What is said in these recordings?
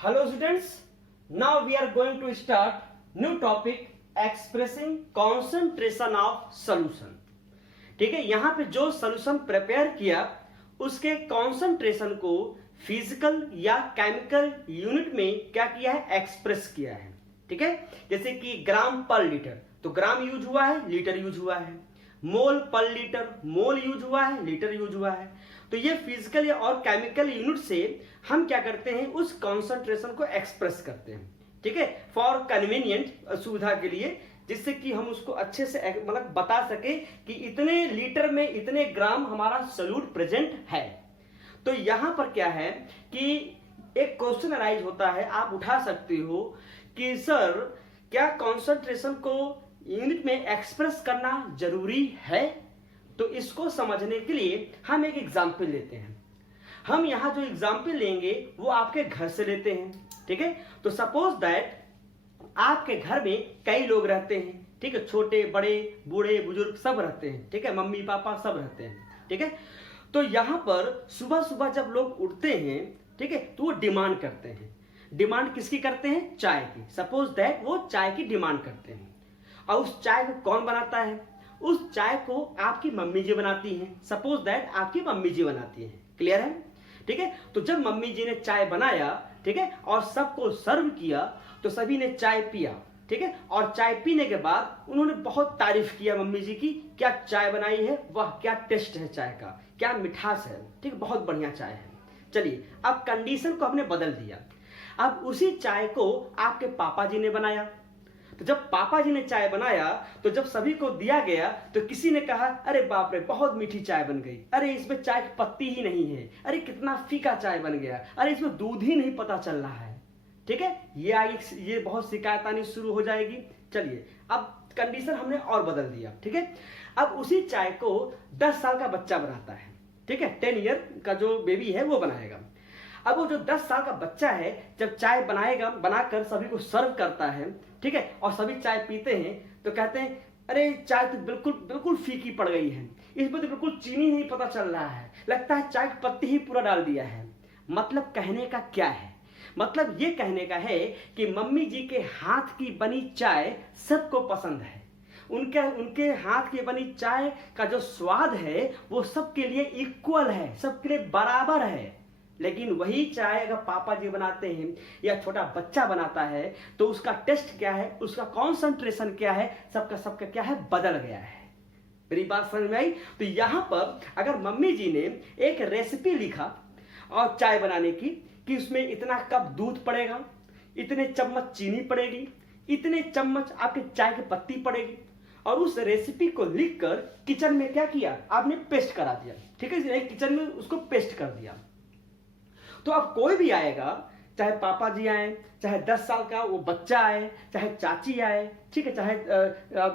Hello students, now we are going to start new topic expressing concentration of solution. ठीक है, यहाँ पे जो सोल्यूशन प्रिपेयर किया उसके कॉन्सेंट्रेशन को फिजिकल या केमिकल यूनिट में क्या किया है, एक्सप्रेस किया है. ठीक है, जैसे कि ग्राम पर लीटर तो ग्राम यूज हुआ है, लीटर यूज हुआ है. मोल पर लीटर मोल यूज हुआ है, लीटर यूज हुआ है. तो ये फिजिकल और केमिकल यूनिट से हम क्या करते हैं, उस कॉन्सेंट्रेशन को एक्सप्रेस करते हैं. ठीक है, फॉर कन्वीनियंट सुविधा के लिए, जिससे कि हम उसको अच्छे से मतलब बता सके कि इतने लीटर में इतने ग्राम हमारा सोल्यूट प्रेजेंट है. तो यहां पर क्या है कि एक क्वेश्चन अराइज होता है, आप उठा सकते हो कि सर क्या कॉन्सेंट्रेशन को यूनिट में एक्सप्रेस करना जरूरी है. तो इसको समझने के लिए हम एक एग्जाम्पल लेते हैं. हम यहां जो एग्जाम्पल लेंगे वो आपके घर से लेते हैं. ठीक है, तो सपोज दैट आपके घर में कई लोग रहते हैं. ठीक है, छोटे बड़े बूढ़े बुजुर्ग सब रहते हैं. ठीक है, मम्मी पापा सब रहते हैं. ठीक है, तो यहां पर सुबह सुबह जब लोग उठते हैं, ठीक है, तो वो डिमांड करते हैं. डिमांड किसकी करते हैं, चाय की. सपोज दैट वो चाय की डिमांड करते हैं. और उस चाय को कौन बनाता है, उस चाय को आपकी मम्मी जी बनाती हैं. सपोज दैट आपकी मम्मी जी बनाती हैं. क्लियर है. ठीक है, तो जब मम्मी जी ने चाय बनाया, ठीक है, और सबको सर्व किया तो सभी ने चाय पिया. ठीक है, और चाय पीने के बाद उन्होंने बहुत तारीफ किया मम्मी जी की, क्या चाय बनाई है, वाह क्या टेस्ट है चाय का, क्या मिठास है. ठीक है, बहुत बढ़िया चाय है. चलिए, अब कंडीशन को हमने बदल दिया. अब उसी चाय को आपके पापा जी ने बनाया. तो जब पापा जी ने चाय बनाया तो जब सभी को दिया गया तो किसी ने कहा, अरे बाप रे बहुत मीठी चाय बन गई, अरे इसमें चाय की पत्ती ही नहीं है, अरे कितना फीका चाय बन गया, अरे इसमें दूध ही नहीं पता चल रहा है. ठीक है, ये बहुत शिकायत आनी शुरू हो जाएगी. चलिए, अब कंडीशन हमने और बदल दिया. ठीक है, अब उसी चाय को 10 साल का बच्चा बनाता है. ठीक है, 10 ईयर का जो बेबी है वो बनाएगा. अब वो जो 10 साल का बच्चा है जब चाय बनाएगा, बनाकर सभी को सर्व करता है, ठीक है, और सभी चाय पीते हैं तो कहते हैं, अरे चाय तो बिल्कुल बिल्कुल फीकी पड़ गई है, इसमें तो बिल्कुल चीनी नहीं पता चल रहा है, लगता है चाय की पत्ती ही पूरा डाल दिया है. मतलब कहने का क्या है, मतलब ये कहने का है कि मम्मी जी के हाथ की बनी चाय सबको पसंद है. उनके हाथ की बनी चाय का जो स्वाद है वो सबके लिए इक्वल है, सबके लिए बराबर है. लेकिन वही चाय अगर पापा जी बनाते हैं या छोटा बच्चा बनाता है तो उसका टेस्ट क्या है, उसका कॉन्सेंट्रेशन क्या है, सबका क्या है, बदल गया है. मेरी बात समझ में आई. तो यहां पर अगर मम्मी जी ने एक रेसिपी लिखा और चाय बनाने की कि उसमें इतना कप दूध पड़ेगा, इतने चम्मच चीनी पड़ेगी, इतने चम्मच आपके चाय की पत्ती पड़ेगी, और उस रेसिपी को लिखकर किचन में क्या किया, आपने पेस्ट करा दिया. ठीक है, किचन में उसको पेस्ट कर दिया. तो अब कोई भी आएगा, चाहे पापा जी आए, चाहे 10 साल का वो बच्चा आए, चाहे चाची आए, ठीक है, चाहे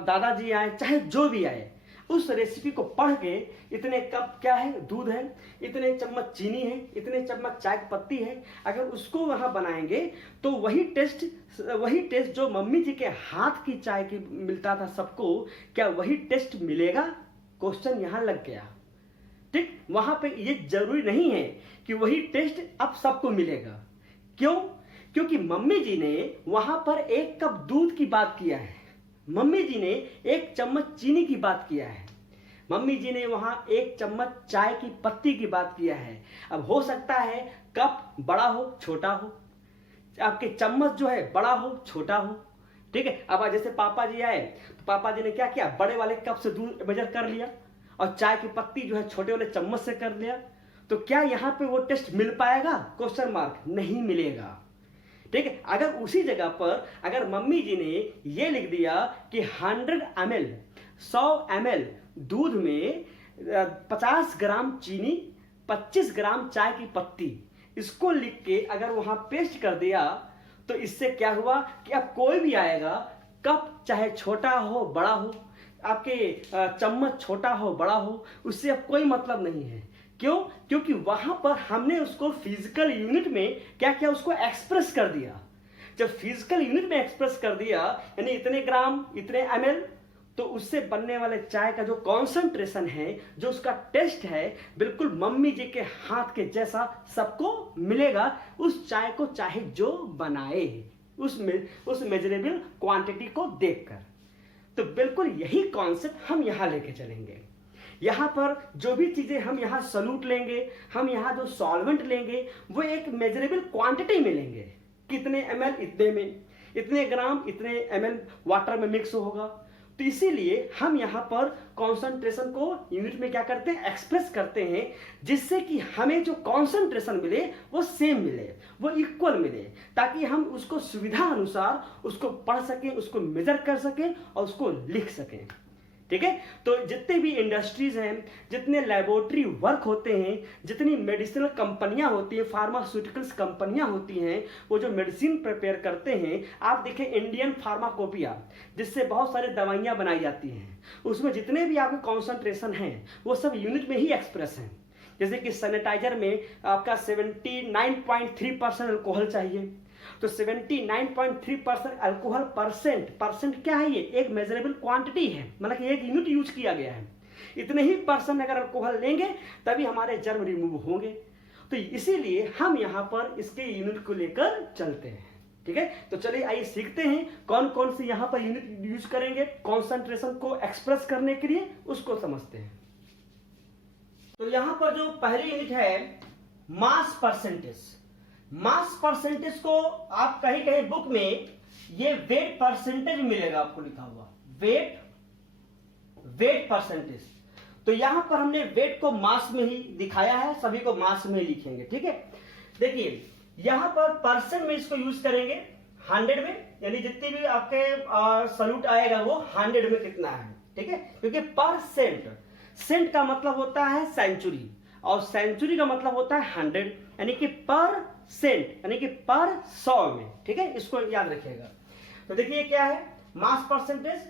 दादाजी आए, चाहे जो भी आए, उस रेसिपी को पढ़ के इतने कप क्या है, दूध है, इतने चम्मच चीनी है, इतने चम्मच चाय की पत्ती है, अगर उसको वहां बनाएंगे तो वही टेस्ट जो मम्मी जी के हाथ की चाय की मिलता था सबको, क्या वही टेस्ट मिलेगा. क्वेश्चन यहां लग गया. ठीक, वहां पे ये जरूरी नहीं है कि वही टेस्ट अब सबको मिलेगा. क्यों, क्योंकि मम्मी जी ने वहां पर 1 कप दूध की बात किया है, मम्मी जी ने 1 चम्मच चीनी की बात किया है, मम्मी जी ने वहां 1 चम्मच चाय की पत्ती की बात किया है. अब हो सकता है कप बड़ा हो छोटा हो, आपके चम्मच जो है बड़ा हो छोटा हो. ठीक है, अब जैसे पापा जी आए तो पापा जी ने क्या किया, बड़े वाले कप से दूध मेजर कर लिया और चाय की पत्ती जो है छोटे वाले चम्मच से कर लिया. तो क्या यहां पे वो टेस्ट मिल पाएगा, क्वेश्चन मार्क, नहीं मिलेगा. ठीक है, अगर उसी जगह पर अगर मम्मी जी ने ये लिख दिया कि 100 ml 100 ml दूध में 50 ग्राम चीनी, 25 ग्राम चाय की पत्ती, इसको लिख के अगर वहां पेस्ट कर दिया तो इससे क्या हुआ कि अब कोई भी आएगा, कप चाहे छोटा हो बड़ा हो, आपके चम्मच छोटा हो बड़ा हो, उससे अब कोई मतलब नहीं है. क्यों, क्योंकि वहां पर हमने उसको फिजिकल यूनिट में क्या किया, उसको एक्सप्रेस कर दिया. जब फिजिकल यूनिट में एक्सप्रेस कर दिया, यानी इतने ग्राम, इतने ml, तो उससे बनने वाले चाय का जो कॉन्सेंट्रेशन है, जो उसका टेस्ट है, बिल्कुल मम्मी जी के हाथ के जैसा सबको मिलेगा उस चाय को चाहे जो बनाए, उस मेजरेबल क्वांटिटी को देखकर। तो बिल्कुल यही कॉन्सेप्ट हम यहाँ लेके चलेंगे। यहाँ पर जो भी चीजें हम यहाँ सॉल्यूट लेंगे, हम यहाँ जो सॉल्वेंट लेंगे, वो एक मेजरेबल क्वांटिटी में लेंगे। कितने ml इतने में, इतने ग्राम इतने ml वाटर में मिक्स होगा। तो इसीलिए हम यहाँ पर कॉन्सेंट्रेशन को यूनिट में क्या करते हैं, एक्सप्रेस करते हैं, जिससे कि हमें जो कॉन्सेंट्रेशन मिले वो सेम मिले, वो इक्वल मिले, ताकि हम उसको सुविधा अनुसार उसको पढ़ सकें, उसको मेजर कर सकें और उसको लिख सकें। ठीक है। तो जितने भी इंडस्ट्रीज हैं, जितने लेबोरेटरी वर्क होते हैं, जितनी मेडिसिनल कंपनियां होती हैं, फार्मास्यूटिकल्स कंपनियां होती हैं, वो जो मेडिसिन प्रिपेयर करते हैं, आप देखें इंडियन फार्माकोपिया, जिससे बहुत सारी दवाइयां बनाई जाती हैं, उसमें जितने भी आपके कॉन्सेंट्रेशन हैं वो सब यूनिट में ही एक्सप्रेस हैं। जैसे कि सैनिटाइजर में आपका 79.3% अल्कोहल चाहिए, तो 79.3% अल्कोहल परसेंट क्या है, ये एक मेजरेबल क्वांटिटी है, मतलब कि एक यूनिट यूज किया गया है। इतने ही परसेंट अगर अल्कोहल लेंगे तभी हमारे जर्म रिमूव होंगे। तो इसीलिए हम यहाँ पर इसके यूनिट को लेकर चलते हैं। ठीक है। तो चलिए आइए सीखते हैं कौन कौन से यहाँ पर यूनिट यूज करेंगे कॉन्सेंट्रेशन को एक्सप्रेस करने के लिए, उसको समझते हैं। तो यहाँ पर जो पहली यूनिट है मास परसेंटेज। मास परसेंटेज को आप कहीं कहीं बुक में ये वेट परसेंटेज मिलेगा आपको लिखा हुआ, वेट परसेंटेज। तो यहां पर हमने वेट को मास में ही दिखाया है, सभी को मास में ही लिखेंगे। ठीक है। देखिए यहां पर परसेंट में इसको यूज करेंगे 100 में, यानी जितनी भी आपके सॉल्यूट आएगा वो 100 में कितना है। ठीक है। क्योंकि परसेंट, सेंट का मतलब होता है सेंचुरी और सेंचुरी का मतलब होता है 100, यानी कि पर सेंट, यानी कि पर 100 में। ठीक है। इसको याद रखिएगा। तो देखिए क्या है mass percentage,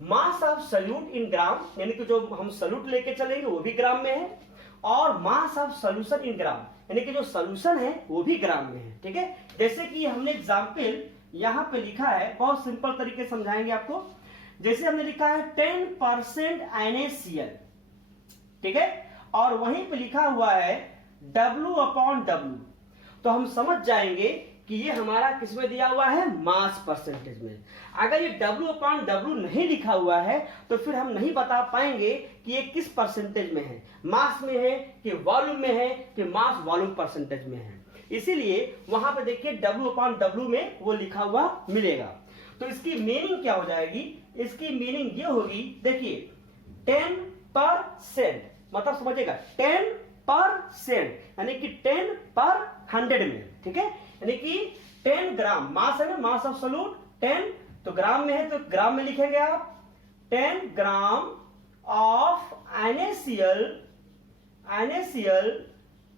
mass of solute in gram, यानी कि जो हम सॉल्यूट लेके चलेंगे वो भी ग्राम में है, और mass of solution in gram, यानी कि जो सॉल्यूशन है वो भी ग्राम में है। ठीक है। जैसे कि हमने एग्जाम्पल यहां पे लिखा है, बहुत सिंपल तरीके से समझाएंगे आपको। जैसे हमने लिखा है 10% NaCl, ठीक है, और वहीं पे लिखा हुआ है W/W, तो हम समझ जाएंगे कि ये हमारा किसमें दिया हुआ है, मास परसेंटेज में। अगर ये W/W नहीं लिखा हुआ है तो फिर हम नहीं बता पाएंगे कि ये किस परसेंटेज में है, मास में है कि वॉल्यूम में है कि मास वॉल्यूम परसेंटेज में है। इसीलिए वहां पे देखिए W/W में वो लिखा हुआ मिलेगा। तो इसकी मीनिंग क्या हो जाएगी, इसकी मीनिंग ये होगी, देखिए 10%, मतलब समझिएगा 10%, यानी कि 10 पर 100 में। ठीक है। यानी कि 10 ग्राम मास है ना, मास ऑफ सॉल्यूट 10, तो ग्राम में है तो ग्राम में लिखेंगे आप 10 gram of NaCl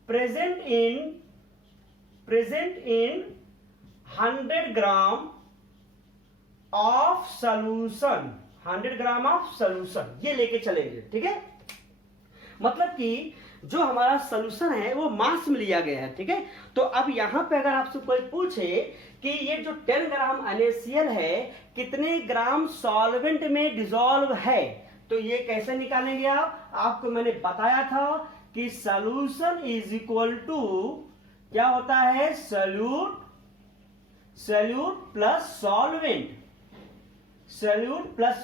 present in 100 gram of solution, 100 gram of solution, ये लेके चलेंगे। ठीक है। मतलब कि जो हमारा सॉल्यूशन है वो मास में लिया गया है। ठीक है। तो अब यहां पे अगर आपसे कोई पूछे कि ये जो 10 ग्राम NaCl है कितने ग्राम सॉल्वेंट में डिसॉल्व है, तो ये कैसे निकालेंगे आप, आपको मैंने बताया था कि सॉल्यूशन इज इक्वल टू क्या होता है, सॉल्यूट प्लस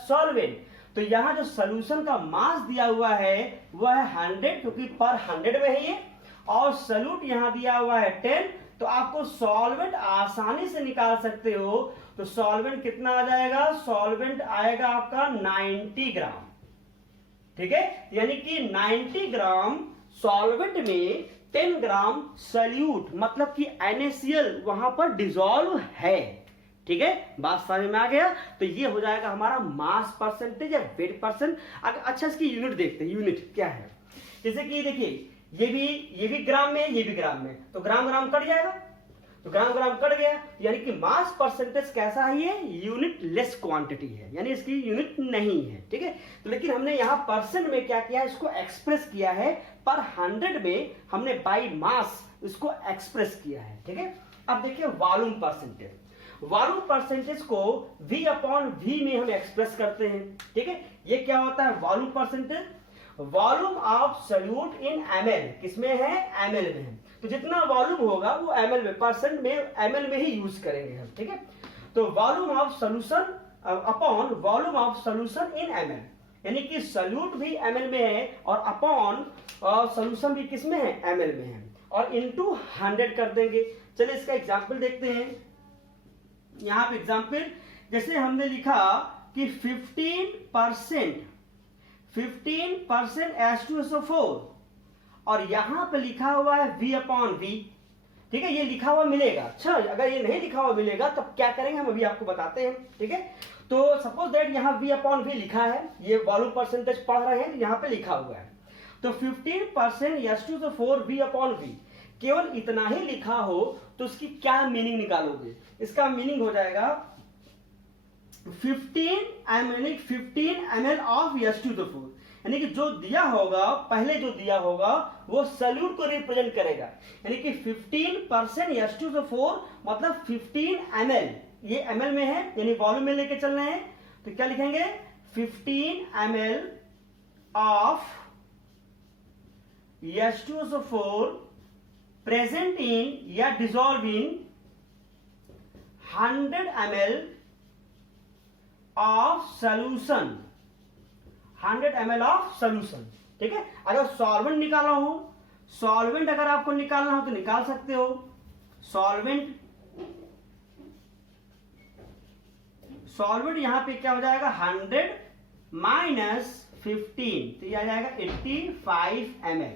सॉल्वेंट। तो यहां जो सॉल्यूशन का मास दिया हुआ है वह है 100, क्योंकि पर 100 में है ये, और सॉल्यूट यहां दिया हुआ है 10, तो आपको सॉल्वेंट आसानी से निकाल सकते हो। तो सॉल्वेंट कितना आ जाएगा, सॉल्वेंट आएगा आपका 90 ग्राम। ठीक है। यानी कि 90 ग्राम सॉल्वेंट में 10 ग्राम सॉल्यूट, मतलब कि NaCl वहां पर डिसॉल्व है। ठीक है, बात समझ में आ गया। तो ये हो जाएगा हमारा मास परसेंटेज या वेट परसेंट। अच्छा इसकी यूनिट देखते हैं, यूनिट क्या है। जैसे कि देखिए ये भी ग्राम में, ये भी ग्राम में, तो ग्राम कट जाएगा, तो ग्राम कट गया, यानी कि मास परसेंटेज कैसा है, ये यूनिट लेस क्वांटिटी है, यानी इसकी यूनिट नहीं है। ठीक है। तो लेकिन हमने यहाँ परसेंट में क्या किया है, इसको एक्सप्रेस किया है, पर 100 में हमने बाई मास इसको एक्सप्रेस किया है। ठीक है। अब देखिए वॉल्यूम परसेंटेज, वॉल्यूम परसेंटेज को V अपॉन V में हम एक्सप्रेस करते हैं। ठीक है, ये क्या होता है volume percentage, volume of solute in ml, किसमें है ml में है, तो जितना वॉल्यूम होगा वो ml में, परसेंट में ml में ही यूज करेंगे हम। ठीक है, तो volume of solution upon volume of solution in ml, यानी कि सॉल्यूट भी ml में है और अपॉन सॉल्यूशन भी किसमें है ml में है, और इनटू 100 कर देंगे। चलिए इसका एग्जांपल देखते हैं। यहां पे एग्जांपल जैसे हमने लिखा कि 15% H2SO4 और यहां पे लिखा हुआ है V अपॉन V। ठीक है, ये लिखा हुआ मिलेगा। अच्छा, अगर ये नहीं लिखा हुआ मिलेगा तब क्या करेंगे हम अभी आपको बताते हैं। ठीक है, तो सपोज दैट यहाँ V अपॉन V लिखा है, ये वॉल्यूम परसेंटेज पढ़ रहे हैं तो यहाँ पे लिखा हुआ है, तो 15% H2SO4 V अपॉन V, केवल इतना ही लिखा हो तो उसकी क्या मीनिंग निकालोगे? इसका मीनिंग हो जाएगा 15 ml ऑफ H2SO4, यानी कि जो दिया होगा, पहले जो दिया होगा वो सॉल्यूट को रिप्रेजेंट करेगा, यानी कि 15% H2SO4 मतलब 15 ml, ये ml में है यानी वॉल्यूम में लेके चल रहे हैं, तो क्या लिखेंगे 15 ml of H2SO4 present in या dissolve in 100 ml of solution, 100 ml of solution. ठीक है, अगर सॉल्वेंट निकालना हो, सॉल्वेंट अगर आपको निकालना हो तो निकाल सकते हो। सॉल्वेंट यहां पे क्या हो जाएगा 100 माइनस 15, तो यह आ जाएगा 85 ml,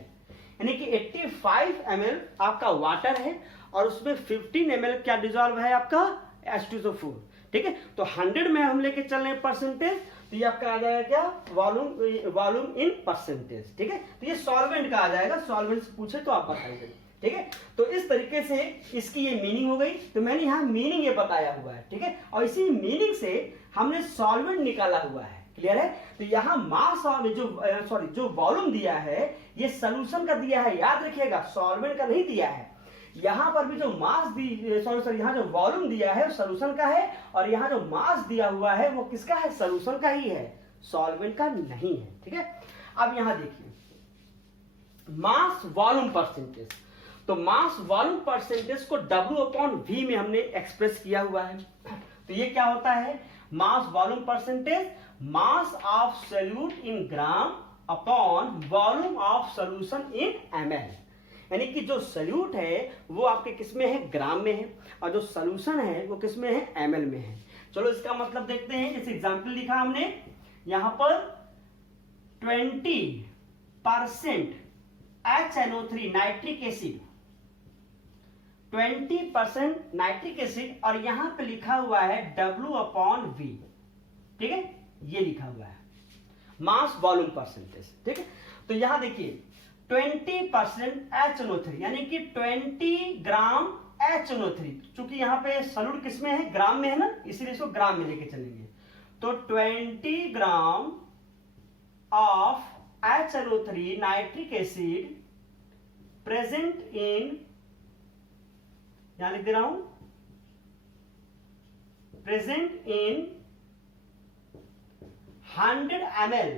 यानी कि 85 ml आपका वाटर है और उसमें 15 ml क्या डिजॉल्व है आपका H2SO4। ठीक है, तो 100 में हम लेके चल रहे हैं परसेंटेज, तो ये आपका आ जाएगा क्या वॉल्यूम इन परसेंटेज। ठीक है, तो ये सॉल्वेंट का आ जाएगा, सॉल्वेंट से पूछे तो आप बताएंगे। ठीक है, तो इस तरीके से इसकी ये मीनिंग हो गई, तो मैंने यहाँ मीनिंग ये बताया हुआ है। ठीक है, और इसी मीनिंग से हमने सॉल्वेंट निकाला हुआ है। क्लियर है, तो यहाँ मास जो वॉल्यूम दिया है ये सॉल्यूशन का दिया है, याद रखिएगा सॉल्वेंट का नहीं दिया है। यहां पर भी जो मास यहाँ जो वॉल्यूम दिया है सॉल्यूशन का है, और यहाँ जो मास दिया हुआ है वो किसका है, सॉल्यूशन का ही है, सॉल्वेंट का नहीं है। ठीक है, अब यहां देखिए मास वॉल्यूम परसेंटेज, तो मास वॉल्यूम परसेंटेज को W अपॉन V में हमने एक्सप्रेस किया हुआ है। तो ये क्या होता है, mass volume percentage, mass of solute in gram upon volume of solution in ml, यानी कि जो सॉल्यूट है वो आपके किसमें है, ग्राम में है, और जो सॉल्यूशन है वो किसमें है, ml में है। चलो इसका मतलब देखते हैं। जैसे एग्जांपल लिखा हमने यहां पर 20% HNO3 nitric acid, 20% nitric acid, और यहां पे लिखा हुआ है W अपॉन V। ठीक है, ये लिखा हुआ है मास वॉल्यूम परसेंटेज। ठीक है, तो यहां देखिए 20% HNO3 यानी कि 20 ग्राम HNO3, चूंकि यहां पे सॉल्यूट किसमें है, ग्राम में है ना, इसीलिए इसको ग्राम में लेके चलेंगे। तो 20 gram of HNO3 nitric acid present in, यहां लिख दे रहा हूं, present in 100 ml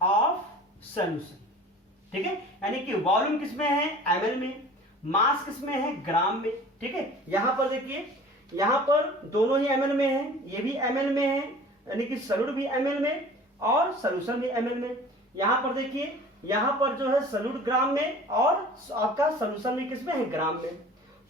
of solution. ठीक है, यानी कि वॉल्यूम किसमें है, ml में, मास किसमें है, ग्राम में। ठीक है, यहां पर देखिए, यहां पर दोनों ही ml में है, ये भी ml में है, यानी कि सॉल्यूट भी ml में और सॉल्यूशन भी ml में। यहां पर देखिए, यहां पर जो है सॉल्यूट ग्राम में और आपका सॉल्यूशन भी किसमें है, ग्राम में।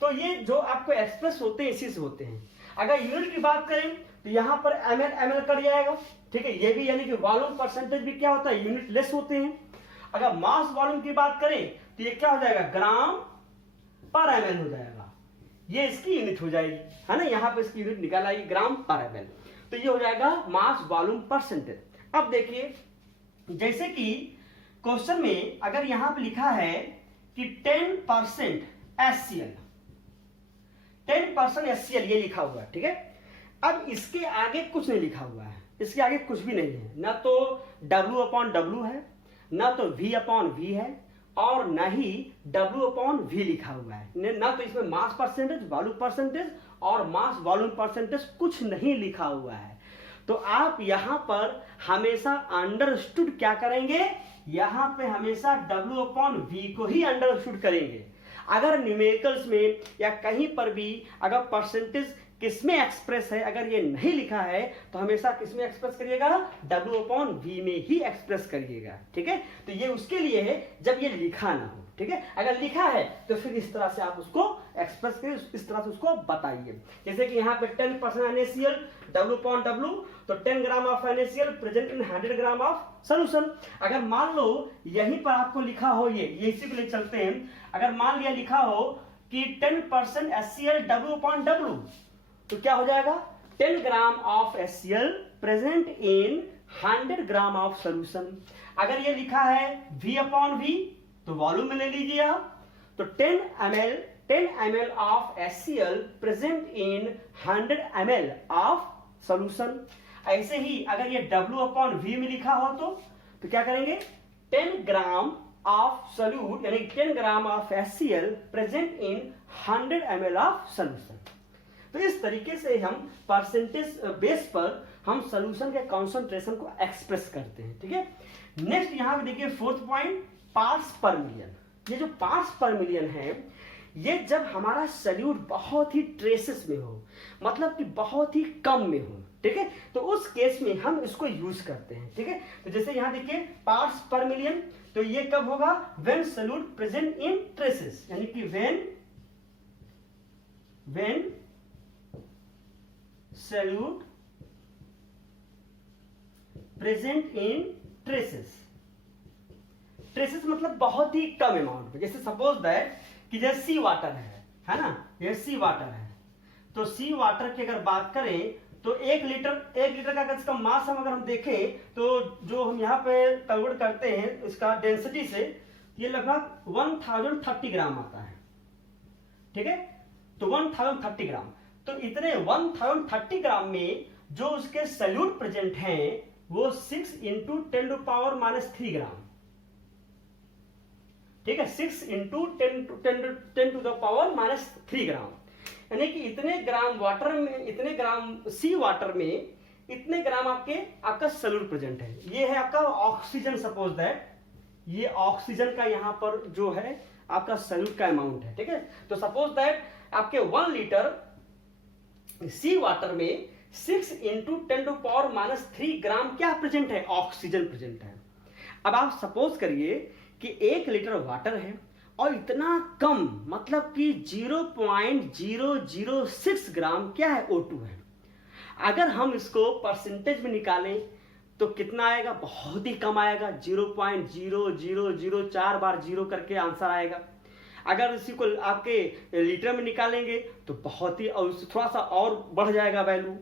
तो ये जो आपको एक्सप्रेस होते हैं इसी से होते हैं। अगर यूनिट की बात करें तो यहां पर ml कट जाएगा। ठीक है, ये भी यानी कि वॉल्यूम परसेंटेज भी क्या होता है, यूनिट लेस होते हैं। अगर मास वॉल्यूम की बात करें तो ये क्या हो जाएगा, ग्राम पर ml हो जाएगा, ये इसकी यूनिट हो जाएगी, है ना, यहां पे इसकी यूनिट निकाल आएगी ग्राम पर ml, तो ये हो जाएगा मास वॉल्यूम परसेंटेज। अब देखिए जैसे कि क्वेश्चन में अगर यहां पे लिखा है कि 10% HCl, 10% HCl ये लिखा हुआ है। ठीक है, अब इसके आगे कुछ नहीं लिखा हुआ है, इसके आगे कुछ भी नहीं है, ना तो W अपॉन W है, ना तो V अपॉन V है, और न ही W/V लिखा हुआ है, ना तो इसमें मास परसेंटेज, वॉल्यूम परसेंटेज और मास वॉल्यूम परसेंटेज कुछ नहीं लिखा हुआ है। तो आप यहां पर हमेशा अंडरस्टूड क्या करेंगे, यहां पे हमेशा W/V को ही अंडरस्टूड करेंगे। अगर न्यूमेरिकल्स में या कहीं पर भी अगर परसेंटेज किसमें एक्सप्रेस है, अगर ये नहीं लिखा है तो हमेशा किसमें एक्सप्रेस करिएगा, W/V में ही एक्सप्रेस करिएगा। ठीक है, तो ये उसके लिए है जब ये लिखा ना हो। ठीक है, अगर लिखा है तो फिर इस तरह से आप उसको एक्सप्रेस करिए, इस तरह से उसको बताइए। जैसे कि यहाँ पे 10% NaCl W/W, तो 10 gram of NaCl present in 100 gram of solution. अगर मान लो यहीं पर आपको लिखा हो, ये इसी के लिए चलते हैं, अगर मान लिया लिखा हो कि 10% HCl W/W, तो क्या हो जाएगा, 10 gram of HCl present in 100 gram of solution. अगर ये लिखा है V/V, तो वॉल्यूम में ले लीजिए आप, तो 10 ml of HCl present in 100 ml of solution. ऐसे ही अगर ये W/V में लिखा हो तो क्या करेंगे, 10 ग्राम ऑफ सोल्यूट यानी 10 gram of HCl present in 100 ml of solution. तो इस तरीके से हम परसेंटेज बेस पर हम सोल्यूशन के कॉन्सेंट्रेशन को एक्सप्रेस करते हैं। ठीक है, नेक्स्ट यहां पे देखिए 4th पॉइंट, पार्ट्स पर मिलियन। ये जो पार्ट्स पर मिलियन है, ये जब हमारा सल्यूट बहुत ही ट्रेसेस में हो, मतलब कि बहुत ही कम में हो, ठीक है, तो उस केस में हम इसको यूज करते हैं। ठीक है, तो जैसे यहां देखिए पार्ट्स पर मिलियन, तो ये कब होगा, when solute present in traces, यानी कि when solute present in traces. Traces मतलब बहुत ही कम अमाउंट में। जैसे सपोज दैट कि जैसे सी वाटर है ना, ये सी वाटर है, तो सी वाटर की अगर बात करें तो 1 लीटर का इसका मास हम अगर हम देखें तो जो हम यहाँ पे कैलकुलेट करते हैं इसका डेंसिटी से, ये लगभग 1030 ग्राम आता है। ठीक है, तो 1030 ग्राम, तो इतने 1030 ग्राम में जो उसके सल्यूट प्रेजेंट हैं वो 6 × 10⁻³ ग्राम। ठीक है, 6 × 10⁻³ ग्राम, यानी कि इतने ग्राम वाटर में, इतने ग्राम सी वाटर में इतने ग्राम आपका सल्यूट प्रेजेंट है। ये है आपका ऑक्सीजन, सपोज दैट ये ऑक्सीजन का यहाँ पर जो है आपका सल्यूट का अमाउंट है। ठीक है, तो सपोज दैट आपके 1 लीटर सी वाटर में 6 × 10⁻³ ग्राम क्या प्रेजेंट है, ऑक्सीजन प्रेजेंट है। अब आप सपोज करिए कि 1 लीटर वाटर है और इतना कम, मतलब कि 0.006 ग्राम क्या है, O2 है। अगर हम इसको परसेंटेज में निकालें तो कितना आएगा, बहुत ही कम आएगा, 0.0004 बार जीरो करके आंसर आएगा। अगर इसी को आपके लीटर में निकालेंगे तो बहुत ही, और थोड़ा सा और बढ़ जाएगा वैल्यू।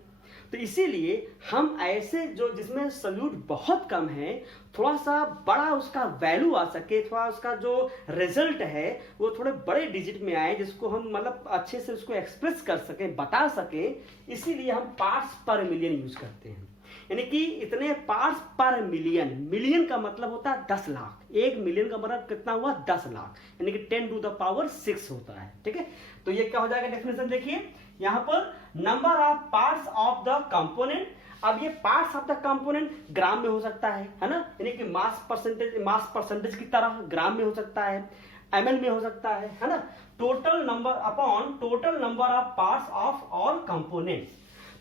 तो इसीलिए हम ऐसे जो जिसमें सल्यूट बहुत कम है, थोड़ा सा बड़ा उसका वैल्यू आ सके, थोड़ा उसका जो रिजल्ट है वो थोड़े बड़े डिजिट में आए, जिसको हम मतलब अच्छे से उसको एक्सप्रेस कर सके, बता सके, इसीलिए हम पार्ट्स पर मिलियन यूज करते हैं। यानी कि इतने पार्ट्स पर मिलियन, मिलियन का मतलब होता है 10 लाख, 1 मिलियन का मतलब कितना हुआ, 10 लाख, यानी कि 10⁻6 होता है। ठीक है, तो ये क्या हो जाएगा, डेफिनेशन देखिए यहां पर, number of parts of the component. अब ये पार्ट्स ऑफ द कंपोनेंट ग्राम में हो सकता है ना, यानी कि मास परसेंटेज की तरह ग्राम में हो सकता है, ml में हो सकता है ना। Total number upon total number of parts of all components.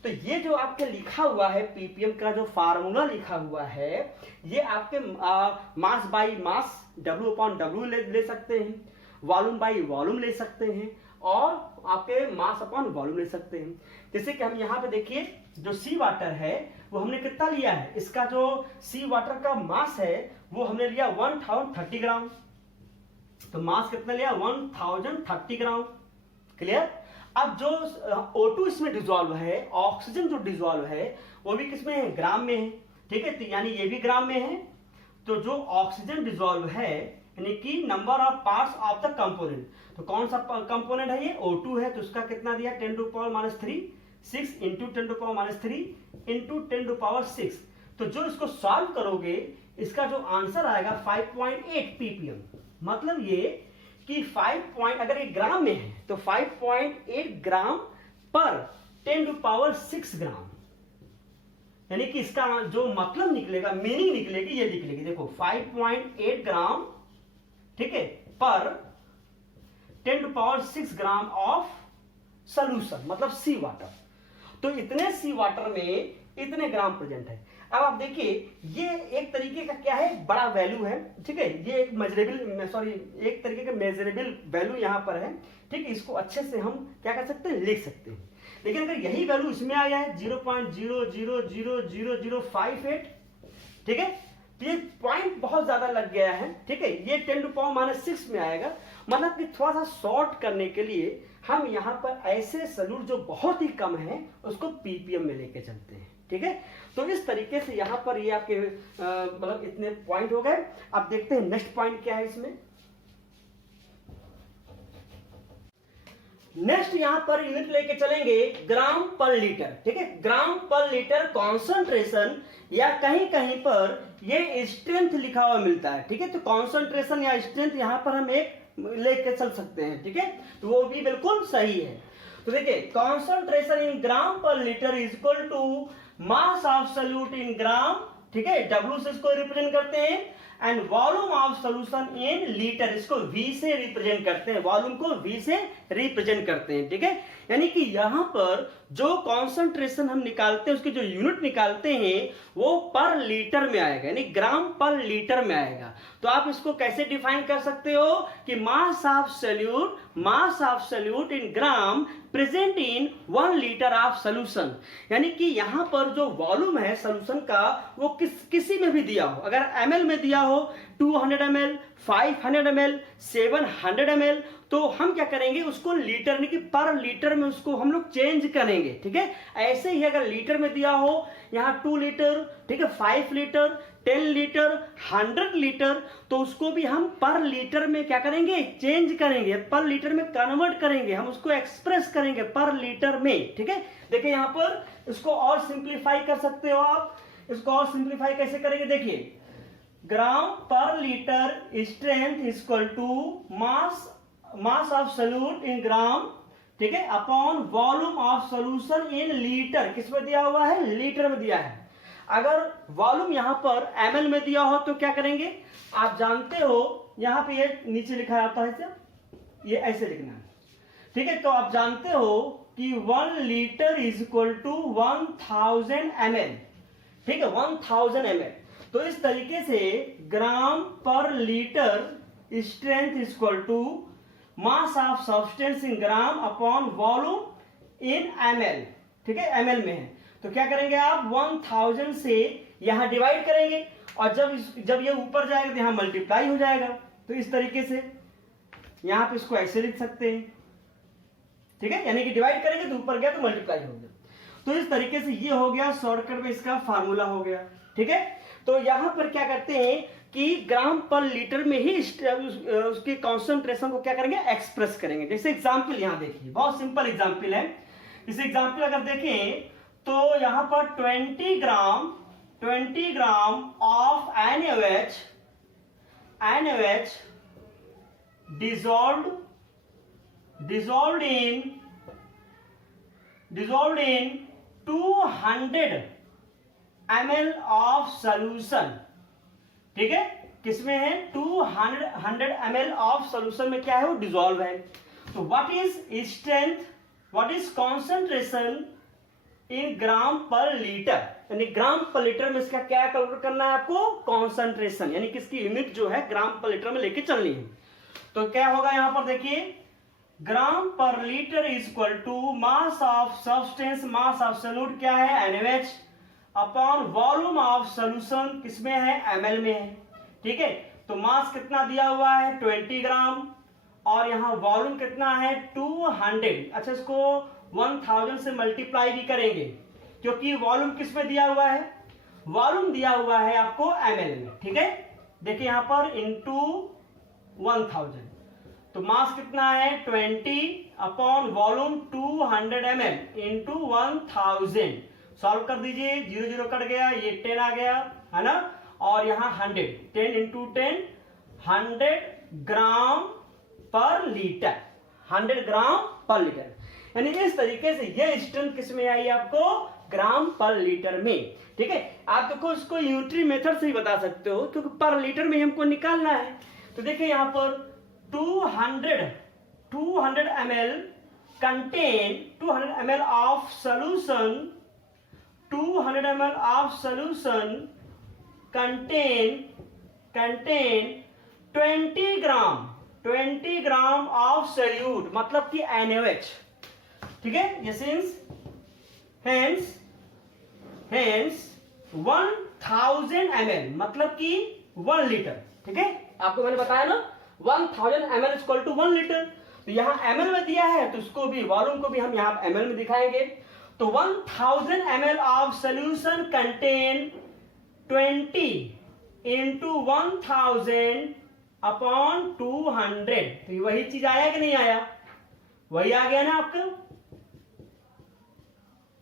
तो ये जो आपके लिखा हुआ है पीपीएम का जो फार्मूला लिखा हुआ है, ये आपके मास बाई मास W/W ले सकते हैं, वॉल्यूम बाई वॉल्यूम ले सकते हैं, और आपके मास अपॉन वॉल्यूम ले सकते हैं। जैसे कि हम यहाँ पे देखिए जो सी वाटर है वो हमने कितना लिया है, इसका जो सी वाटर का मास है वो हमने लिया 1030 ग्राम, तो मास कितना लिया, 1030 ग्राम। क्लियर। अब जो O2 इसमें डिसॉल्व है, ऑक्सीजन जो डिसॉल्व है वो भी किसमें है, ग्राम में है। ठीक है, तो यानी ये भी ग्राम में है। तो जो ऑक्सीजन डिसॉल्व है यानी कि number of parts of the component, तो कौन सा कंपोनेंट है, ये O2 है, तो उसका कितना दिया 10⁻3, 6 × 10⁻3 × 10⁻6। तो जो इसको सॉल्व करोगे इसका जो आंसर आएगा 5.8 ppm। मतलब ये कि 5 पॉइंट, अगर ये ग्राम में है तो 5.8 ग्राम पर 10⁶ ग्राम, यानी कि इसका जो मतलब निकलेगा, मीनिंग निकलेगी, ये निकलेगी, देखो 5.8 ग्राम, ठीक है, पर 10⁶ ग्राम ऑफ सॉल्यूशन, मतलब सी वाटर। तो इतने सी वाटर में इतने ग्राम प्रेजेंट है। अब आप देखिए, ये एक तरीके का क्या है, बड़ा वैल्यू है, ठीक है, ये एक एक तरीके का मेजरेबल वैल्यू यहां पर है, ठीक है। इसको अच्छे से हम क्या कर सकते हैं, लिख सकते हैं। लेकिन अगर यही वैल्यू इसमें आया है 0.000058, ठीक है, तो ये पॉइंट बहुत ज्यादा लग गया है, ठीक है, ये 10⁻⁶ में आएगा। मतलब कि थोड़ा सा शॉर्ट करने के लिए हम यहाँ पर ऐसे सॉल्यूट जो बहुत ही कम है उसको पीपीएम में लेके चलते हैं, ठीक है। तो इस तरीके से यहाँ पर ये आपके मतलब इतने पॉइंट हो गए। अब देखते हैं नेक्स्ट पॉइंट क्या है इसमें। नेक्स्ट यहां पर यूनिट लेके चलेंगे ग्राम पर लीटर, ठीक है। ग्राम पर लीटर कॉन्सेंट्रेशन, या कहीं कहीं पर ये स्ट्रेंथ लिखा हुआ मिलता है, ठीक है। तो कॉन्सेंट्रेशन या स्ट्रेंथ यहां पर हम एक लेके चल सकते हैं, ठीक है, तो वो भी बिल्कुल सही है। तो देखिए, concentration in gram per litre is equal to mass of solute in gram, ठीक है, डब्ल्यू से इसको रिप्रेजेंट करते हैं, and volume of solution in litre, इसको V से रिप्रेजेंट करते हैं, वॉल्यूम को V से रिप्रेजेंट करते हैं, ठीक है। यानी कि यहां पर जो कॉन्सेंट्रेशन हम निकालते हैं, उसकी जो यूनिट निकालते हैं वो पर लीटर में आएगा, यानी ग्राम पर लीटर में आएगा। तो आप इसको कैसे डिफाइन कर सकते हो कि मास of solute in gram present in 1 litre of solution, यानी कि यहां पर जो वॉल्यूम है सॉल्यूशन का वो किसी में भी दिया हो, अगर ml में दिया हो 200 ml, 500 ml, 700 ml, तो हम क्या करेंगे, उसको लीटर यानी कि पर लीटर में उसको हम लोग चेंज करेंगे, ठीक है। ऐसे ही अगर लीटर में दिया हो यहाँ 2 लीटर, ठीक है, 5 लीटर, 10 लीटर, 100 लीटर, तो उसको भी हम पर लीटर में क्या करेंगे, चेंज करेंगे, पर लीटर में कन्वर्ट करेंगे, हम उसको एक्सप्रेस करेंगे पर लीटर में, ठीक है। देखिए यहाँ पर इसको और सिंप्लीफाई कर सकते हो आप। इसको और सिंप्लीफाई कैसे करेंगे, देखिए, gram per litre strength equal to mass of solute in gram, ठीक है, upon volume of solution in litre. किसमें दिया हुआ है, लीटर में दिया है। अगर वॉल्यूम यहां पर ml में दिया हो तो क्या करेंगे, आप जानते हो यहां पे ये नीचे लिखा होता है, ये ऐसे लिखना है, ठीक है। तो आप जानते हो कि 1 litre is equal to 1000 ml, ठीक है, 1000 ml। तो इस तरीके से gram per litre strength equal to mass of substance in gram upon volume in ml, ठीक है, ml में है। तो क्या करेंगे आप, 1000 से यहां डिवाइड करेंगे, और जब ये ऊपर जाएगा तो यहां मल्टीप्लाई हो जाएगा। तो इस तरीके से यहां पे इसको ऐसे लिख सकते हैं, ठीक है, यानी कि डिवाइड करेंगे तो ऊपर गया तो मल्टीप्लाई हो गया। तो इस तरीके से ये हो गया, शॉर्टकट में इसका फार्मूला हो गया, ठीक है। तो यहां पर क्या करते हैं कि ग्राम पर लीटर में ही उसके कॉन्सेंट्रेशन को क्या करेंगे, एक्सप्रेस करेंगे। जैसे एग्जांपल यहां देखिए, बहुत सिंपल एग्जांपल है। इस एग्जांपल अगर देखें तो यहां पर 20 gram of NaOH dissolved in 200 ml of solution, ठीक है, किसमें है, 200 ml ऑफ सॉल्यूशन में क्या है, वो डिसॉल्व है। तो what is strength, what is concentration in gram per litre, यानी ग्राम पर लीटर में इसका क्या कैलकुलेट करना है आपको, कॉन्सेंट्रेशन, यानी कि इसकी यूनिट जो है ग्राम पर लीटर में लेके चलनी है। तो क्या होगा यहां पर देखिए, gram per litre is equal to mass of substance, mass of solute क्या है, NaOH, upon volume of solution, किसमें है, ml में है, ठीक है। तो मास कितना दिया हुआ है, 20 ग्राम, और यहां वॉल्यूम कितना है, 200। अच्छा, इसको 1000 से मल्टीप्लाई भी करेंगे, क्योंकि वॉल्यूम किसमें दिया हुआ है, वॉल्यूम दिया हुआ है आपको ml में, ठीक है। देखिए यहां पर इंटू 1000, तो मास कितना है, 20 upon volume 200 ml into 1000। Solve कर दीजिए, 0 0 कट गया, ये 10 आ गया, है ना, और यहाँ 100, 10 इंटू 10, 100 ग्राम पर लीटर, 100 ग्राम पर लीटर। यानी इस तरीके से ये स्ट्रेंथ किस में आई आपको, ग्राम पर लीटर में। ठीक है, आप देखो इसको यूनिटरी मेथड से ही बता सकते हो क्योंकि पर लीटर में हमको निकालना है। तो देखिए यहाँ पर 200 ml contain 200 ml of solution, 200 ml of solution contain 20 gram of solute, मतलब कि NaOH। ठीक है, ये हेंस 1000 ml मतलब कि 1 लीटर। ठीक है, आपको मैंने बताया ना 1000 ml इक्वल टू 1 लीटर। तो यहाँ ml में दिया है तो उसको भी, वॉल्यूम को भी हम यहाँ ml में दिखाएंगे। तो 1000 ml of solution contain 20 into 1000 upon 200। तो वही चीज आया कि नहीं आया, वही आ गया ना आपका,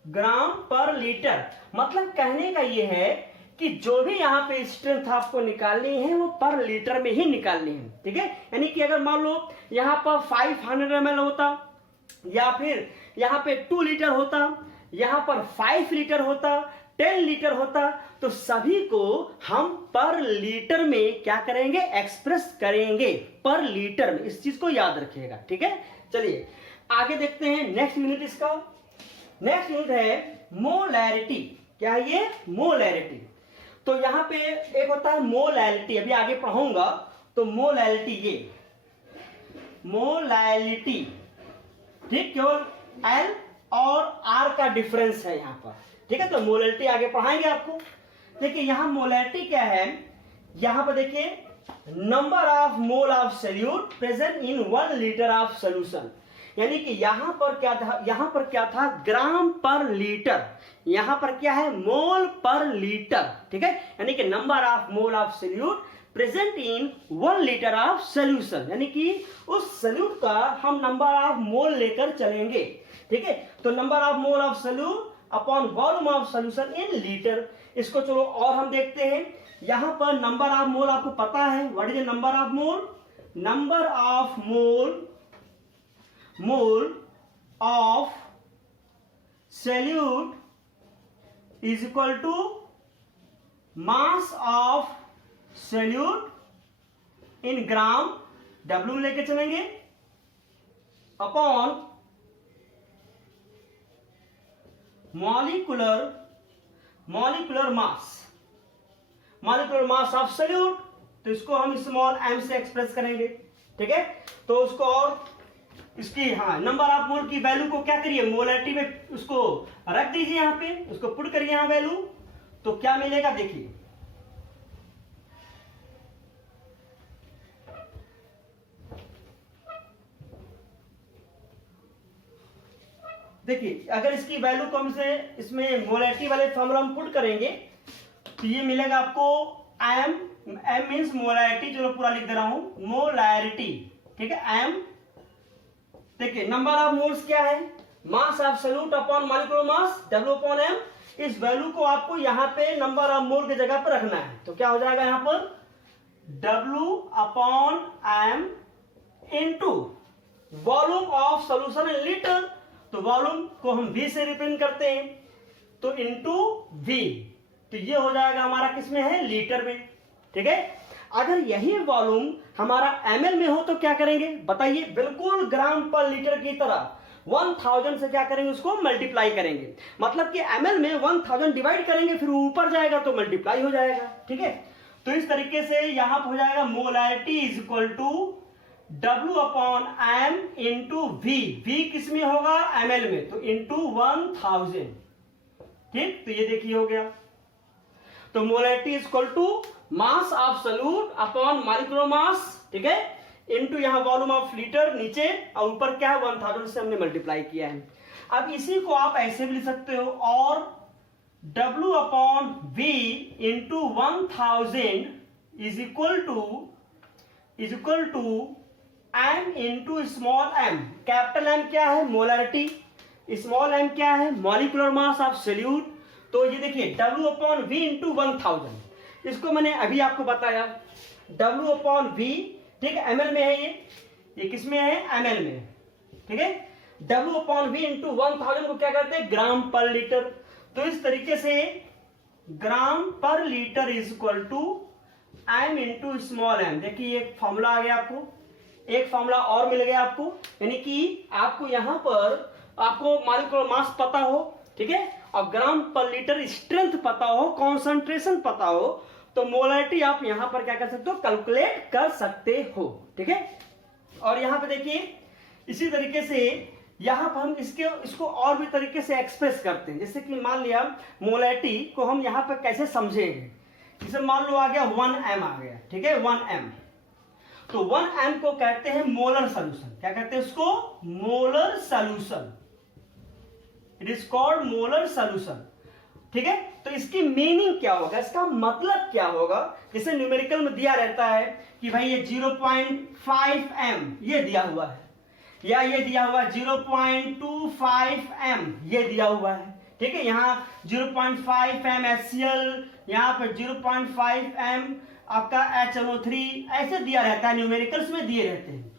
ग्राम पर लीटर। मतलब कहने का ये है कि जो भी यहाँ पे स्ट्रेंथ आपको निकालनी है वो पर लीटर में ही निकालनी है। ठीक है, यानी कि अगर मान लो यहाँ पर 500 ml होता, या फिर यहाँ पे 2 लीटर होता, यहाँ पर 5 लीटर होता, 10 लीटर होता, तो सभी को हम पर लीटर में क्या करेंगे, एक्सप्रेस करेंगे पर लीटर में। इस चीज को याद रखिएगा। ठीक है, चलिए आगे देखते हैं नेक्स्ट यूनिट। इसका नेक्स्ट यूनिट है मोलैरिटी। क्या है ये, मोलैरिटी। तो यहां पे एक होता है मोलैलिटी, अभी आगे पढ़ूंगा। तो मोलैलिटी, ये मोलैलिटी, ठीक, केवल एल और आर का डिफरेंस है यहां पर। ठीक है, तो मोलैलिटी आगे पढ़ाएंगे आपको। देखिए यहां मोलैलिटी क्या है, यहां पर देखिए number of mole of solute present in 1 litre of solution. यानी कि यहां पर क्या था, ग्राम पर लीटर, यहां पर क्या है, मोल पर लीटर। ठीक है, यानी कि number of mole of solute present in 1 litre of solution, यानी कि उस सॉल्यूट का हम नंबर ऑफ मोल लेकर चलेंगे। ठीक है, तो number of mole of solute upon volume of solution in litre. इसको चलो और हम देखते हैं। यहां पर नंबर ऑफ मोल आपको पता है, what is the number of mole, number of mole of solute is equal to mass of solute in gram, W लेके चलेंगे, upon molecular mass of solute. तो इसको हम स्मॉल m से एक्सप्रेस करेंगे। ठीक है, तो उसको और इसकी नंबर ऑफ मोल की वैल्यू को क्या करिए, मोलैरिटी में उसको रख दीजिए, यहां पे उसको पुट करिए यहां वैल्यू। तो क्या मिलेगा, देखिए अगर इसकी वैल्यू को हम से इसमें मोलैरिटी वाले फॉर्मूला हम पुट करेंगे तो ये मिलेगा आपको m मींस मोलैरिटी, चलो पूरा लिख दे रहा हूं, मोलैरिटी। ठीक है, m, देखिए नंबर ऑफ मोल्स क्या है, मास of solute upon molecular mass, W upon m। इस वैल्यू को आपको यहाँ पे नंबर ऑफ मोल की जगह पर रखना है। तो क्या हो जाएगा यहाँ पर, W upon m into volume of solution in litre. तो वॉल्यूम को हम V से रिप्रेजेंट करते हैं, तो इंटू V। तो ये हो जाएगा हमारा किसमें है, लीटर में। ठीक है, अगर यही वॉल्यूम हमारा ml में हो तो क्या करेंगे बताइए, बिल्कुल ग्राम पर लीटर की तरह 1000 से क्या करेंगे, उसको मल्टीप्लाई करेंगे। मतलब कि ml में 1000 डिवाइड करेंगे, फिर ऊपर जाएगा तो मल्टीप्लाई हो जाएगा। ठीक है, तो इस तरीके से यहां पर हो जाएगा molarity is equal to W upon m into V। V किस में होगा, ml में, तो इंटू 1000। ठीक, तो ये देखिए हो गया। तो molarity is equal to mass of solute upon molecular mass, ठीक है, इनटू यहां वॉल्यूम ऑफ लीटर नीचे, और ऊपर क्या है 1000 से हमने मल्टीप्लाई किया है। अब इसी को आप ऐसे भी लिख सकते हो, और W upon V into 1000 is equal to m into small m। Capital M क्या है, मोलैरिटी, स्मॉल m क्या है, मॉलिक्यूलर मास ऑफ सॉल्यूट। तो ये देखिए W अपॉन V इंटू 1000, इसको मैंने अभी आपको बताया, W अपॉन V ठीक है, ml में है ये किस में है, ml में है, ठीक है। W/V इंटू 1000 को क्या करते हैं, ग्राम पर लीटर। तो इस तरीके से gram per litre is equal to m into small m। देखिए एक फॉर्मूला आ गया आपको, एक फॉर्मूला और मिल गया आपको, यानी कि आपको यहां पर आपको मॉलिक्यूलर मास पता हो, ठीक है, और ग्राम पर लीटर स्ट्रेंथ पता हो, कॉन्सेंट्रेशन पता हो, तो मोलरिटी आप यहां पर क्या कर सकते हो, कैलकुलेट कर सकते हो, ठीक है। और यहां पे देखिए इसी तरीके से यहां पर हम इसको और भी तरीके से एक्सप्रेस करते हैं। जैसे कि मान लिया मोलरिटी को हम यहां पर कैसे समझेंगे, जैसे मान लो आ गया 1m आ गया, ठीक है, 1m। तो 1m को कहते हैं मोलर सॉल्यूशन। क्या कहते हैं उसको, molar solution. It is called molar solution, ठीक है। तो इसकी मीनिंग क्या होगा, इसका मतलब क्या होगा, जैसे न्यूमेरिकल में दिया रहता है कि भाई ये 0.5m ये दिया हुआ है, या ये दिया हुआ है 0.25m ये दिया हुआ है, ठीक है। यहाँ 0.5m HCl, यहाँ पे 0.5m आपका HNO3 ऐसे दिया रहता है, न्यूमेरिकल्स में दिए रहते हैं।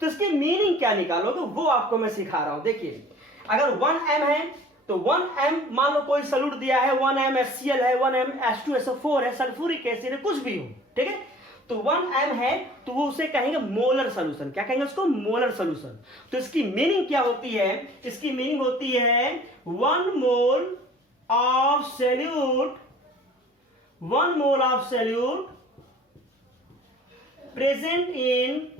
तो इसकी मीनिंग क्या निकालोगे वो आपको मैं सिखा रहा हूं। देखिए अगर 1m है तो 1m मान लो कोई सॉल्यूट दिया है, 1m HCl है, 1m H2SO4 है, सल्फ्यूरिक एसिड है, कुछ भी हो, ठीक है। तो 1m है तो वो उसे कहेंगे मोलर सॉल्यूशन। क्या कहेंगे उसको, मोलर सॉल्यूशन। तो इसकी मीनिंग क्या होती है, इसकी मीनिंग होती है 1 मोल of solute, 1 mole of solute present in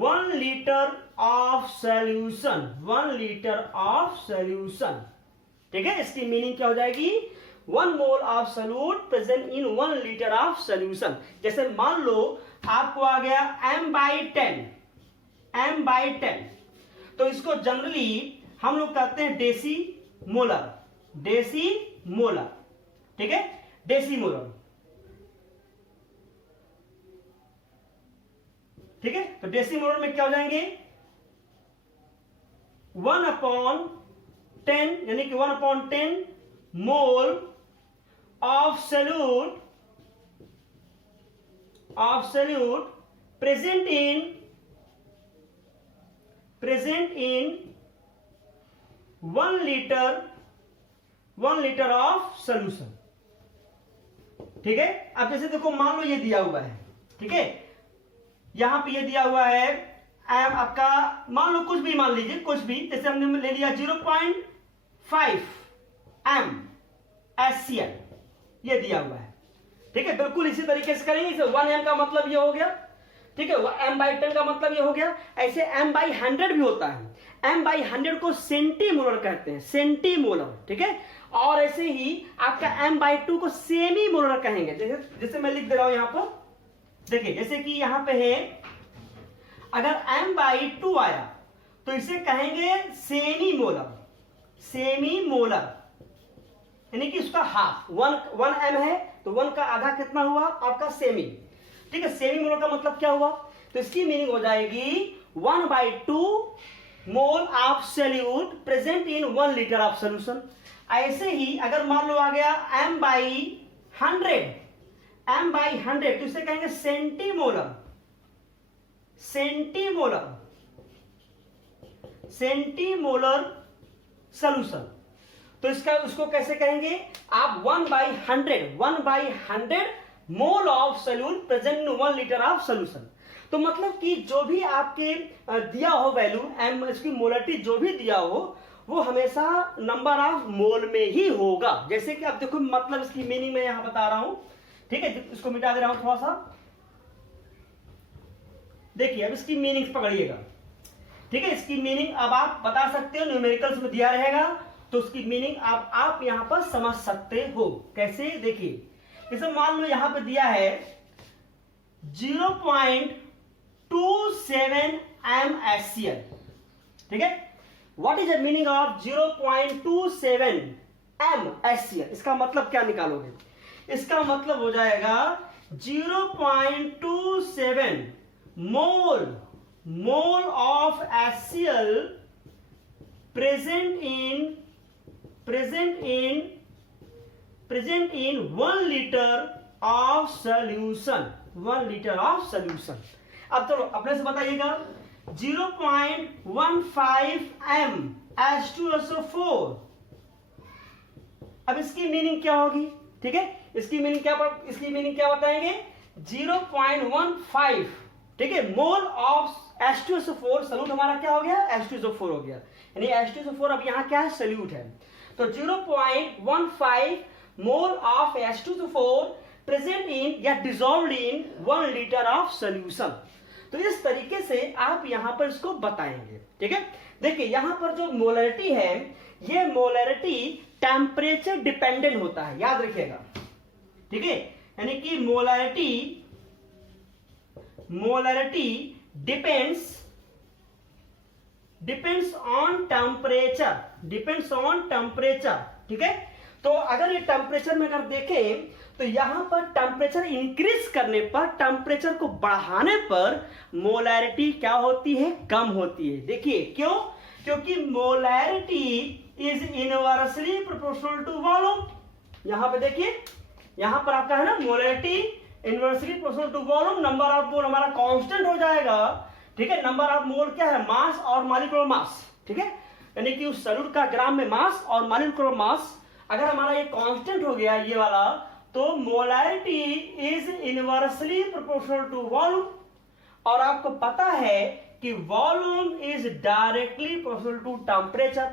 1 litre of solution, 1 litre of solution, ठीक है। इसकी मीनिंग क्या हो जाएगी, 1 मोल of solute present in 1 litre of solution. जैसे मान लो आपको आ गया m/10, m/10, तो इसको जनरली हम लोग कहते हैं डेसी मोलर, डेसी मोलर, ठीक है, डेसी मोलर, ठीक है। तो डेसी मोलर में क्या हो जाएंगे, 1/10 यानी कि 1/10 मोल of solute present in 1 liter of solution, ठीक है। अब जैसे देखो मान लो ये दिया हुआ है, ठीक है, यहां पे ये दिया हुआ है आपका, मान लो कुछ भी मान लीजिए, कुछ भी, जैसे हमने ले लिया 0.5m HCl ये दिया हुआ है, ठीक है। बिल्कुल इसी तरीके से करेंगे। 1m का मतलब ये हो गया, ठीक है, m/10 का मतलब ये हो गया। ऐसे m/100 भी होता है, m/100 को सेंटीमोलर कहते हैं, सेंटीमोलर, ठीक है। और ऐसे ही आपका m/2 को सेमी मोलर कहेंगे। जैसे मैं लिख दे रहा हूं यहां पर, देखिए जैसे कि यहां पे है, अगर m/2 आया तो इसे कहेंगे सेमी मोलर, सेमी मोलर, यानी कि उसका हाफ। 1m है तो 1 का आधा कितना हुआ आपका, सेमी, ठीक है। सेमी मोलर का मतलब क्या हुआ, तो इसकी मीनिंग हो जाएगी 1/2 मोल of solute present in 1 litre of solution. ऐसे ही अगर मान लो आ गया m/100, m/100 तो इसे कहेंगे सेंटीमोलर, सेंटीमोलर, सेंटीमोलर सॉल्यूशन। तो इसका उसको कैसे कहेंगे आप, 1/100 मोल of solute present in 1 litre of solution. तो मतलब कि जो भी आपके दिया हो वैल्यू m, इसकी मोलरिटी जो भी दिया हो वो हमेशा नंबर ऑफ मोल में ही होगा। जैसे कि अब देखो मतलब इसकी मीनिंग मैं यहां बता रहा हूं, ठीक है, इसको मिटा दे रहा हूं थोड़ा सा। देखिए अब इसकी मीनिंग पकड़िएगा, ठीक है। इसकी मीनिंग अब आप बता सकते हो, न्यूमेरिकल्स में दिया रहेगा तो उसकी मीनिंग आप यहां पर समझ सकते हो। कैसे, देखिए जैसे मान लो यहां पे दिया है 0.27 m HCl, ठीक है। What is the meaning of 0.27 m HCl? इसका मतलब क्या निकालोगे, इसका मतलब हो जाएगा 0.27 mole of HCl present in 1 liter of solution, 1 liter of solution। अब चलो अपने से बताइएगा 0.15 m H2SO4, अब इसकी मीनिंग क्या होगी, ठीक है, इसकी मीनिंग क्या बताएंगे, 0.15, ठीक है, मोल ऑफ H2SO4, सॉल्यूट हमारा क्या हो गया, H2SO4 हो गया, यानी H2SO4 अब यहाँ क्या है, सॉल्यूट है। तो 0.15 mole of H2SO4 present in या dissolved in 1 litre of solution. तो इस तरीके से आप यहां पर इसको बताएंगे, ठीक है। देखिए यहां पर जो मोलरिटी है, ये मोलरिटी टेम्परेचर डिपेंडेंट होता है, याद रखिएगा, ठीक है, यानी कि मोलरिटी डिपेंड्स ऑन टेम्परेचर, ठीक है। तो अगर ये टेम्परेचर में अगर देखें तो यहां पर टेम्परेचर इंक्रीज करने पर, टेम्परेचर को बढ़ाने पर मोलैरिटी क्या होती है, कम होती है। देखिए क्यों, क्योंकि molarity is inversely proportional to volume. यहां पे देखिए, यहां पर आपका है ना molarity inversely proportional to volume, number of mole हमारा कांस्टेंट हो जाएगा, ठीक है। नंबर ऑफ मोल क्या है, मास और मॉलिक्यूलर मास, ठीक है, यानी कि उस सॉल्यूट का ग्राम में मास और मॉलिक्यूलर मास अगर हमारा ये कांस्टेंट हो गया ये वाला, तो molarity is inversely proportional to volume. और आपको पता है कि volume is directly proportional to temperature,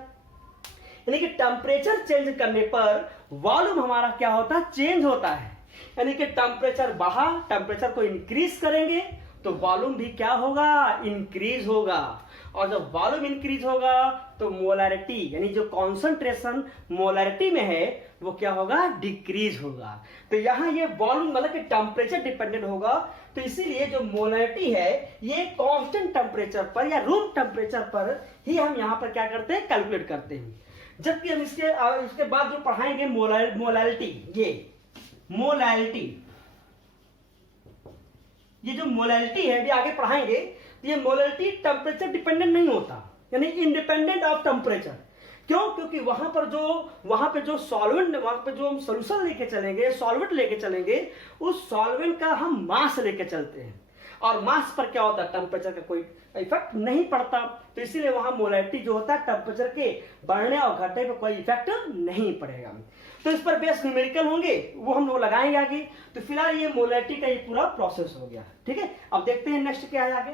यानी कि टेम्परेचर चेंज करने पर वॉल्यूम हमारा क्या होता है, चेंज होता है। यानी कि टेम्परेचर बढ़ा, टेम्परेचर को इंक्रीज करेंगे तो वॉल्यूम भी क्या होगा, इंक्रीज होगा। और जब वॉल्यूम इंक्रीज होगा तो मोलैरिटी यानी जो कॉन्सेंट्रेशन मोलैरिटी में है वो क्या होगा, डिक्रीज होगा। तो यहाँ ये वॉल्यूम मतलब कि टेम्परेचर डिपेंडेंट होगा, तो इसीलिए जो मोलैरिटी है ये कांस्टेंट टेम्परेचर पर या रूम टेम्परेचर पर ही हम यहाँ पर क्या करते हैं, कैलकुलेट करते हैं। जबकि हम इसके बाद जो पढ़ाएंगे मोलैरिटी, ये जो मोलैरिटी है भी आगे पढ़ाएंगे, तो ये मोलैरिटी टेम्परेचर डिपेंडेंट नहीं होता, यानी इंडिपेंडेंट ऑफ टेम्परेचर। क्यों, क्योंकि वहां पे जो सॉल्वेंट, वहां पे जो हम सॉल्यूशन लेके चलेंगे, सॉल्वेंट लेके चलेंगे, उस सॉल्वेंट का हम मास लेके चलते हैं, और मास पर क्या होता है, टेम्परेचर का कोई इफेक्ट नहीं पड़ता। तो इसीलिए वहां मोलैरिटी जो होता है टेम्परेचर के बढ़ने और घटने पर कोई इफेक्ट नहीं पड़ेगा। तो इस पर बेस न्यूमेरिकल होंगे, वो हम लोग लगाएंगे आगे। तो फिलहाल ये मोलैरिटी का ये पूरा प्रोसेस हो गया, ठीक है। अब देखते हैं नेक्स्ट क्या है आगे।